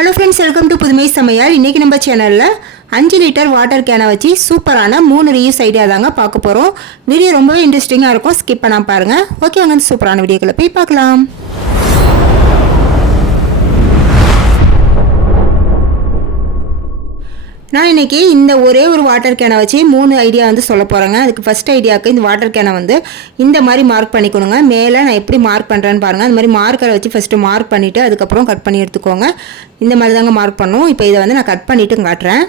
Hello friends, welcome to புதுமை சமையல். இன்றைக்கி நம்ம சேனலில் 5 லிட்டர் வாட்டர் கேனை வச்சு சூப்பரான 3 ரீயூஸ் ஐடியா தாங்க பார்க்க போகிறோம். வீடியோ ரொம்பவே இன்ட்ரெஸ்டிங்காக இருக்கும், ஸ்கிப் பண்ணாமல் பாருங்கள். ஓகே, வாங்க சூப்பரான வீடியோக்களை போய் பார்க்கலாம். நான் இன்றைக்கி இந்த ஒரே ஒரு வாட்டர் கேனை வச்சு 3 ஐடியா சொல்ல போகிறேங்க. அதுக்கு ஃபஸ்ட் ஐடியாவுக்கு இந்த வாட்டர் கேனை இந்த மாதிரி மார்க் பண்ணிக்கணுங்க. மேலே நான் எப்படி மார்க் பண்ணுறேன்னு பாருங்கள். அந்த மாதிரி மார்க்கரை வச்சு ஃபஸ்ட்டு மார்க் பண்ணிவிட்டு அதுக்கப்புறம் கட் பண்ணி எடுத்துக்கோங்க. இந்த மாதிரி தாங்க மார்க் பண்ணணும். இப்போ இதை நான் கட் பண்ணிவிட்டு காட்டுறேன்.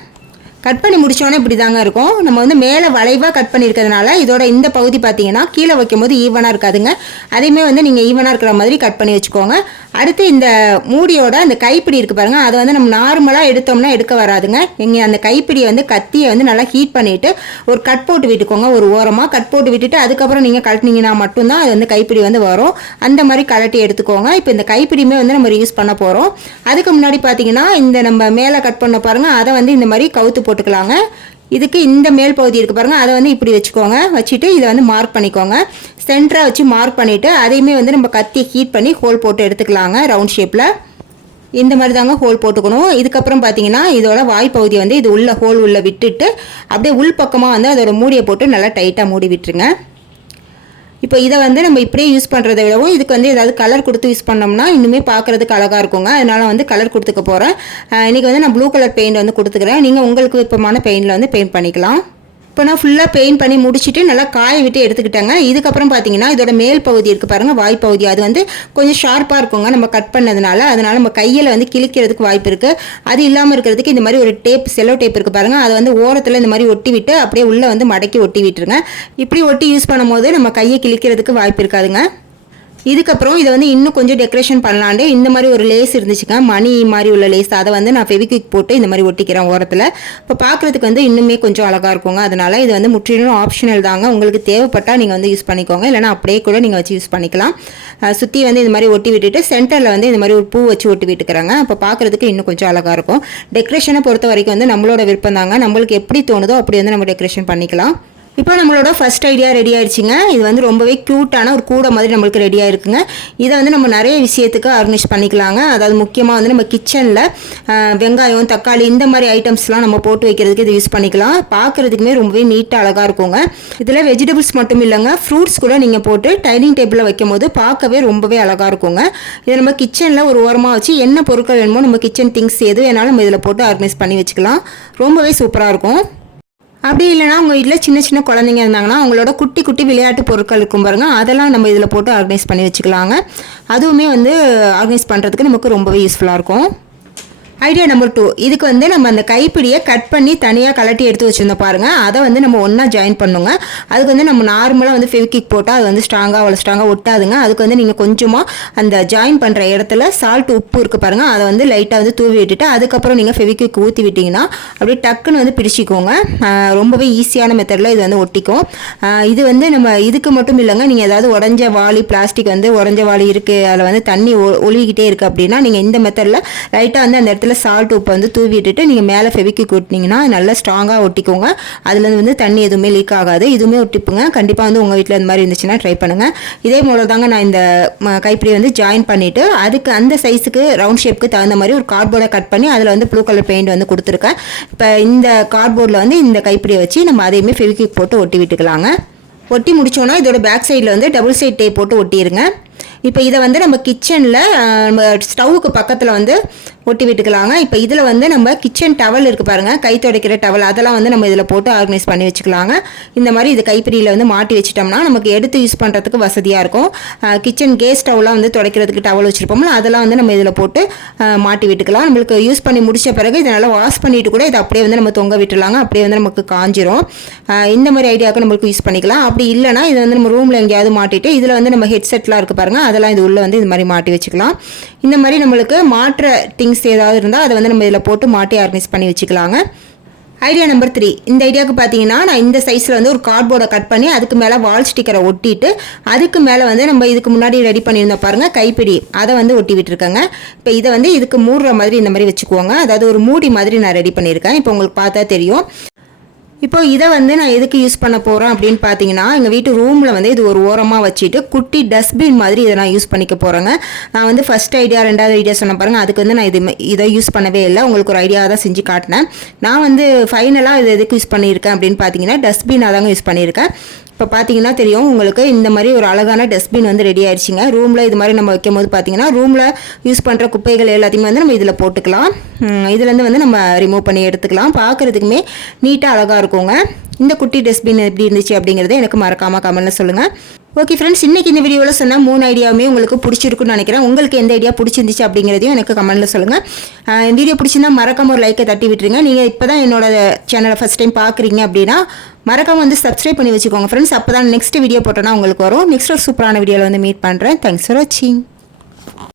கட் பண்ணி முடித்தோன்னே இப்படி தாங்க இருக்கும். நம்ம மேலே வளைவாக கட் பண்ணியிருக்கிறதுனால இதோட இந்த பகுதி பார்த்தீங்கன்னா கீழே வைக்கும்போது ஈவனாக இருக்காதுங்க. அதையுமே நீங்கள் ஈவனாக இருக்கிற மாதிரி கட் பண்ணி வச்சுக்கோங்க. அடுத்து இந்த மூடியோட அந்த கைப்பிடி இருக்குது பாருங்கள், அதை நம்ம நார்மலாக எடுத்தோம்னா எடுக்க வராதுங்க. எங்கள் அந்த கைப்பிடியை கத்தியை நல்லா ஹீட் பண்ணிவிட்டு ஒரு கட் போட்டு விட்டுக்கோங்க. ஒரு ஓரமாக கட் போட்டு விட்டுட்டு அதுக்கப்புறம் நீங்கள் கழட்டினீங்கன்னா மட்டும்தான் அது கைப்பிடி வரும். அந்த மாதிரி கழட்டி எடுத்துக்கோங்க. இப்போ இந்த கைப்பிடியுமே நம்ம யூஸ் பண்ண போகிறோம். அதுக்கு முன்னாடி பார்த்தீங்கன்னா இந்த நம்ம மேலே கட் பண்ண பாருங்கள், அதை இந்த மாதிரி கவுத்து போட்டுக்கலாங்க. இதுக்கு இந்த மேல் பகுதி இருக்குது பாருங்கள், அதை இப்படி வச்சுக்கோங்க. வச்சுட்டு இதை மார்க் பண்ணிக்கோங்க. சென்டராக வச்சு மார்க் பண்ணிவிட்டு அதையுமே நம்ம கத்தியை ஹீட் பண்ணி ஹோல் போட்டு எடுத்துக்கலாங்க. ரவுண்ட் ஷேப்பில் இந்த மாதிரி தாங்க ஹோல் போட்டுக்கணும். இதுக்கப்புறம் பார்த்தீங்கன்னா இதோட வாய் பகுதியை இது உள்ள ஹோல் உள்ள விட்டுட்டு அப்படியே உள் பக்கமாக அதோட மூடியை போட்டு நல்லா டைட்டாக மூடி விட்டுருங்க. இப்போ இதை நம்ம இப்படியே யூஸ் பண்ணுறதை விடவும் இதுக்கு ஏதாவது கலர் கொடுத்து யூஸ் பண்ணோம்னா இன்னுமே பார்க்குறதுக்கு அழகாக இருக்குங்க. அதனால் கலர் கொடுத்துக்க போகிறேன். இன்றைக்கி நான் ப்ளூ கலர் பெயிண்ட் கொடுத்துக்கிறேன். நீங்கள் உங்களுக்கு விருப்பமான பெயிண்டில் பெயிண்ட் பண்ணிக்கலாம். இப்போ நான் ஃபுல்லாக பெயிண்ட் பண்ணி முடிச்சுட்டு நல்லா காய விட்டு எடுத்துக்கிட்டேங்க. இதுக்கப்புறம் பார்த்தீங்கன்னா இதோட மேல் பகுதி இருக்குது பாருங்கள், வாய் பகுதி, அது கொஞ்சம் ஷார்ப்பாக இருக்குங்க நம்ம கட் பண்ணதுனால. அதனால் நம்ம கையில் கிழிக்கிறதுக்கு வாய்ப்பு இருக்குது. அது இல்லாமல் இருக்கிறதுக்கு இந்த மாதிரி ஒரு டேப், செல்லோ டேப் இருக்குது பாருங்கள், அது ஓரத்தில் இந்த மாதிரி ஒட்டி விட்டு அப்படியே உள்ளே மடக்கி ஒட்டி விட்டுருங்க. இப்படி ஒட்டி யூஸ் பண்ணும்போது நம்ம கையை கிழிக்கிறதுக்கு வாய்ப்பு இருக்காதுங்க. இதுக்கப்புறம் இதை இன்னும் கொஞ்சம் டெக்கரேஷன் பண்ணலான்ட்டு இந்த மாதிரி ஒரு லேஸ் இருந்துச்சுங்க, மணி மாதிரி உள்ள லேஸ், அதை நான் ஃபெவிக்விக் போட்டு இந்த மாதிரி ஒட்டிக்கிறேன் ஓரத்தில். இப்போ பார்க்குறதுக்கு இன்னுமே கொஞ்சம் அழகாக இருக்குங்க. அதனால் இது முற்றிலும் ஆப்ஷனல் தாங்க. உங்களுக்கு தேவைப்பட்டால் நீங்கள் யூஸ் பண்ணிக்கோங்க, இல்லைனா அப்படியே கூட நீங்கள் வச்சு யூஸ் பண்ணிக்கலாம். சுற்றி இந்த மாதிரி ஒட்டி விட்டுட்டு சென்டரில் இந்த மாதிரி ஒரு பூ வச்சு ஒட்டி விட்டுக்கிறாங்க. அப்போ பார்க்குறதுக்கு இன்னும் கொஞ்சம் அழகாக இருக்கும். டெக்கரேஷனை பொறுத்த வரைக்கும் நம்மளோட விருப்பம் தாங்க. நம்மளுக்கு எப்படி தோணுதோ அப்படி நம்ம டெக்கரேஷன் பண்ணிக்கலாம். இப்போ நம்மளோட ஃபஸ்ட் ஐடியா ரெடி ஆயிடுச்சுங்க. இது ரொம்பவே க்யூட்டான ஒரு கூடை மாதிரி நம்மளுக்கு ரெடியாக இருக்குங்க. இதை நம்ம நிறைய விஷயத்துக்கு ஆர்கனைஸ் பண்ணிக்கலாங்க. அதாவது முக்கியமாக நம்ம கிச்சனில் வெங்காயம், தக்காளி இந்த மாதிரி ஐட்டம்ஸ்லாம் நம்ம போட்டு வைக்கிறதுக்கு இதை யூஸ் பண்ணிக்கலாம். பார்க்குறதுக்குமே ரொம்பவே நீட்டாக அழகாக இருக்குங்க. இதில் வெஜிடபிள்ஸ் மட்டும் இல்லைங்க, ஃப்ரூட்ஸ் கூட நீங்கள் போட்டு டைனிங் டேபிளில் வைக்கும் போது பார்க்கவே ரொம்பவே அழகாக இருக்குங்க. இதை நம்ம கிச்சனில் ஒரு ஓரமாக வச்சு என்ன பொருட்கள் வேணுமோ நம்ம கிச்சன் திங்ஸ் எது வேணாலும் நம்ம இதில் போட்டு ஆர்கனைஸ் பண்ணி வச்சுக்கலாம். ரொம்பவே சூப்பராக இருக்கும். அப்படி இல்லைனா உங்கள் வீட்டில் சின்ன சின்ன குழந்தைங்க இருந்தாங்கன்னா அவங்களோட குட்டி குட்டி விளையாட்டு பொருட்கள் இருக்கும் பாருங்கள், அதெல்லாம் நம்ம இதில் போட்டு ஆர்கனைஸ் பண்ணி வச்சுக்கலாங்க. அதுவுமே ஆர்கனைஸ் பண்ணுறதுக்கு நமக்கு ரொம்பவே யூஸ்ஃபுல்லாக இருக்கும். ஐடியா நம்பர் 2, இதுக்கு நம்ம அந்த கைப்பிடியை கட் பண்ணி தனியாக கலட்டி எடுத்து வச்சுருந்தோம் பாருங்கள், அதை நம்ம ஒன்றா ஜாயின் பண்ணுங்க. அதுக்கு நம்ம நார்மலாக ஃபெவிக்விக் போட்டால் அது ஸ்ட்ராங்காக அவ்வளோ ஸ்ட்ராங்காக ஒட்டாதுங்க. அதுக்கு நீங்கள் கொஞ்சமாக அந்த ஜாயின் பண்ணுற இடத்துல சால்ட், உப்பு இருக்குது பாருங்கள், அதை லைட்டாக தூவி விட்டுட்டு அதுக்கப்புறம் நீங்கள் ஃபெவிக்விக் ஊற்றி விட்டிங்கன்னா அப்படியே டக்குன்னு பிடிச்சிக்கோங்க. ரொம்பவே ஈஸியான மெத்தடில் இது ஒட்டிக்கும். இது நம்ம இதுக்கு மட்டும் இல்லைங்க, நீங்கள் ஏதாவது உடஞ்ச வாளி, பிளாஸ்டிக் உடஞ்ச வாளி இருக்குது, அதில் தண்ணி ஒழுகிக்கிட்டே இருக்குது அப்படின்னா நீங்கள் இந்த மெத்தடில் லைட்டாக அந்த இடத்துல சால்ட், உப்பு தூவி விட்டுட்டு நீங்கள் மேலே ஃபெவிக்விக் ஒட்டினீங்கன்னா நல்லா ஸ்ட்ராங்காக ஒட்டிக்கோங்க. அதில் தண்ணி எதுவுமே லீக் ஆகாது. இதுவுமே ஒட்டிப்புங்க. கண்டிப்பாக உங்கள் வீட்டில் இந்த மாதிரி இருந்துச்சுன்னா ட்ரை பண்ணுங்கள். இதே போல தாங்க நான் இந்த கைப்பிடி ஜாயின் பண்ணிவிட்டு அதுக்கு அந்த சைஸுக்கு ரவுண்ட் ஷேப்புக்கு தகுந்த மாதிரி ஒரு கார்ட்போர்டை கட் பண்ணி அதில் ப்ளூ கலர் பெயிண்ட் கொடுத்துருக்கேன். இப்போ இந்த கார்ட்போர்டில் இந்த கைப்பிடியை வச்சு நம்ம அதையுமே ஃபெவிக்விக் போட்டு ஒட்டி விட்டுக்கலாங்க. ஒட்டி முடிச்சோன்னா இதோட பேக் சைடில் டபுள் சைட் டேப் போட்டு ஒட்டிடுங்க. இப்போ இதை நம்ம கிச்சனில் நம்ம ஸ்டவ்வுக்கு பக்கத்தில் ஒட்டி விட்டுக்கலாங்க. இப்போ இதில் நம்ம கிச்சன் டவல் இருக்குது பாருங்கள், கை துடைக்கிற டவல், அதெல்லாம் நம்ம இதில் போட்டு ஆர்கனைஸ் பண்ணி வச்சுக்கலாங்க. இந்த மாதிரி இது கைப்பிடியில் மாட்டி வச்சிட்டோம்னா நமக்கு எடுத்து யூஸ் பண்ணுறதுக்கு வசதியாக இருக்கும். கிச்சன் கேஸ் ஸ்டவ்லாம் துடைக்கிறதுக்கு டவல் வச்சுருப்போம்ல, அதெல்லாம் நம்ம இதில் போட்டு மாட்டி விட்டுக்கலாம். நம்மளுக்கு யூஸ் பண்ணி முடித்த பிறகு இதனால் வாஷ் பண்ணிவிட்டு கூட இதை அப்படியே நம்ம தொங்க விட்டுலாங்க. அப்படியே நமக்கு காஞ்சிரும். இந்த மாதிரி ஐடியாவுக்கு நம்மளுக்கு யூஸ் பண்ணிக்கலாம். அப்படி இல்லைனா இதை நம்ம ரூமில் எங்கேயாவது மாட்டிட்டு இதில் நம்ம ஹெட்செட்லாம் இருக்குது பாருங்கள், அதெல்லாம் இது உள்ளே இது மாதிரி மாட்டி வச்சுக்கலாம். இந்த மாதிரி நம்மளுக்கு மாற்ற திங்ஸ் ஏதாவது இருந்தால் அதை நம்ம இதில் போட்டு மாட்டி ஆர்கனைஸ் பண்ணி வச்சுக்கலாங்க. ஐடியா நம்பர் 3, இந்த ஐடியாவுக்கு பார்த்தீங்கன்னா நான் இந்த சைஸில் ஒரு கார்ட்போர்டை கட் பண்ணி அதுக்கு மேலே வால் ஸ்டிக்கரை ஒட்டிட்டு அதுக்கு மேலே நம்ம இதுக்கு முன்னாடி ரெடி பண்ணியிருந்தோம் பாருங்கள் கைப்பிடி, அதை ஒட்டி விட்டுருக்கேங்க. இப்போ இதை இதுக்கு மூடுற மாதிரி இந்த மாதிரி வச்சுக்குவோங்க. அதாவது ஒரு மூடி மாதிரி நான் ரெடி பண்ணியிருக்கேன். இப்போ உங்களுக்கு பார்த்தா தெரியும். இப்போ இதை வந்து நான் எதுக்கு யூஸ் பண்ண போகிறேன் அப்படின்னு பார்த்தீங்கன்னா, எங்கள் வீட்டு ரூமில் வந்து இது ஒரு ஓரமாக வச்சுட்டு குட்டி டஸ்ட்பின் மாதிரி இதை நான் யூஸ் பண்ணிக்க போகிறேங்க. நான் வந்து ஃபஸ்ட் ஐடியா 2வது ஐடியா சொன்ன பாருங்கள், அதுக்கு வந்து நான் இதை யூஸ் பண்ணவே இல்லை, உங்களுக்கு ஒரு ஐடியா தான் செஞ்சு காட்டினேன். நான் வந்து ஃபைனலாக இது எதுக்கு யூஸ் பண்ணியிருக்கேன் அப்படின்னு பார்த்தீங்கன்னா, டஸ்ட்பினாக தாங்க யூஸ் பண்ணியிருக்கேன். இப்போ பார்த்தீங்கன்னா தெரியும் உங்களுக்கு, இந்த மாதிரி ஒரு அழகான டஸ்ட்பின் வந்து ரெடி ஆயிடுச்சுங்க. ரூமில் இது மாதிரி நம்ம வைக்கும் போது பார்த்தீங்கன்னா, ரூமில் யூஸ் பண்ணுற குப்பைகள் எல்லாத்தையுமே வந்து நம்ம இதில் போட்டுக்கலாம். இதுலேருந்து வந்து நம்ம ரிமூவ் பண்ணி எடுத்துக்கலாம். பார்க்குறதுக்குமே நீட்டாக அழகாக இருக்குங்க. இந்த குட்டி டஸ்ட்பின் எப்படி இருந்துச்சு அப்படிங்கிறத எனக்கு மறக்காமல் கமெண்ட்டில் சொல்லுங்கள். ஓகே ஃப்ரெண்ட்ஸ், இன்றைக்கி இந்த வீடியோவில் சொன்ன 3 ஐடியாவுமே உங்களுக்கு பிடிச்சிருக்குன்னு நினைக்கிறேன். உங்களுக்கு எந்த ஐடியா பிடிச்சிருந்துச்சு அப்படிங்கிறதையும் எனக்கு கமெண்ட்டில் சொல்லுங்கள். வீடியோ பிடிச்சிருந்தா மறக்காம ஒரு லைக்கை தட்டி விட்டுருங்க. நீங்கள் இப்போ தான் என்னோட சேனலை ஃபஸ்ட் டைம் பார்க்குறீங்க அப்படின்னா மறக்காம வந்து சப்ஸ்கிரைப் பண்ணி வச்சுக்கோங்க ஃப்ரெண்ட்ஸ். அப்போ தான் நெக்ஸ்ட் வீடியோ போட்டோன்னா உங்களுக்கு வரும். நெக்ஸ்ட் ஒரு சூப்பரான வீடியோவில் வந்து மீட் பண்ணுறேன். தேங்க்ஸ் ஃபார் வாட்சிங்.